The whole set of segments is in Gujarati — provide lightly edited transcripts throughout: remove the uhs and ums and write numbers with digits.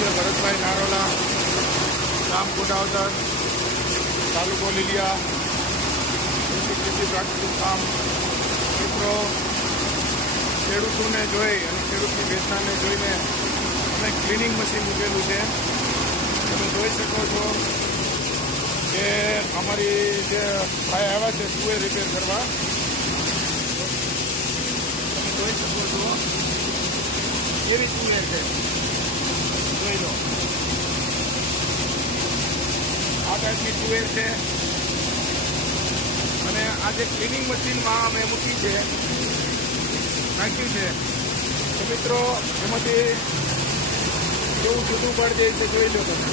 છે ભરતભાઈ નારોલા, ગામ ગોડાવદર, તાલુકો લીલિયા, કૃષિ પ્રાકૃતિક ફાર્મ. મિત્રો, ખેડૂતોને જોઈ અને ખેડૂતની વેચનાને જોઈને અમે ક્લિનિંગ મશીન મૂકેલું છે. તમે જોઈ શકો છો કે અમારી જે ભાઈ આવ્યા છે તુવેર રિપેર કરવા. તમે જોઈ શકો છો કેવી તુવેર છે, જોઈ લો. આ ટાઈપની તુવેર છે અને આ જે ક્લિનિંગ મશીનમાં અમે મૂકી છે, નાખ્યું છે. તો મિત્રો, એમાંથી કેવું જુદું પડી જાય છે જોઈ લો તમે.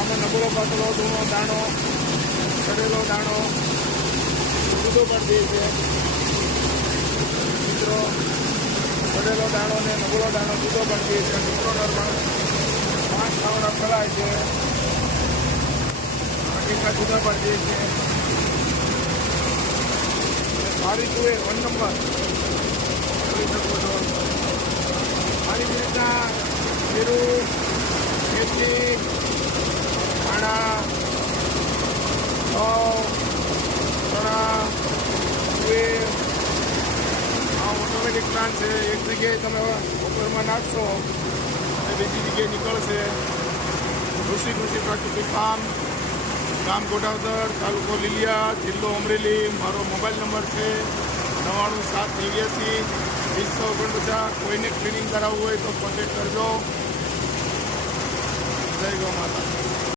આમાં નબળો પાતળો ધૂણો દાણો, ચડેલો દાણો જુદો પડી જાય છે. મિત્રો, ચડેલો દાણો ને નબળો દાણો જુદો પડી જાય છે. મિત્રો નરમાં 5 ખાવાના ફળાય છે, ટીકા જુદા પડી જાય છે. સારી તુવેર 1 નંબર જોઈ શકો છો. આવી જ રીતના જીરું, મેથી, ધાણા, ઘઉં, ચણા, તુવેર આ ઓટોમેટિક પ્લાન્ટ છે. એક જગ્યાએ તમે બપોરમાં નાખશો અને બીજી જગ્યાએ નીકળશે. કૃષિ પ્રાકૃતિક ફાર્મ, ગામ ગોડાવદર, તાલુકો લીલિયા, જિલ્લો અમરેલી. મારો મોબાઈલ નંબર છે 9978820249. કોઈને ક્લિનિંગ કરાવવું હોય તો કોન્ટેક્ટ કરજો. જય ગૌ માતા.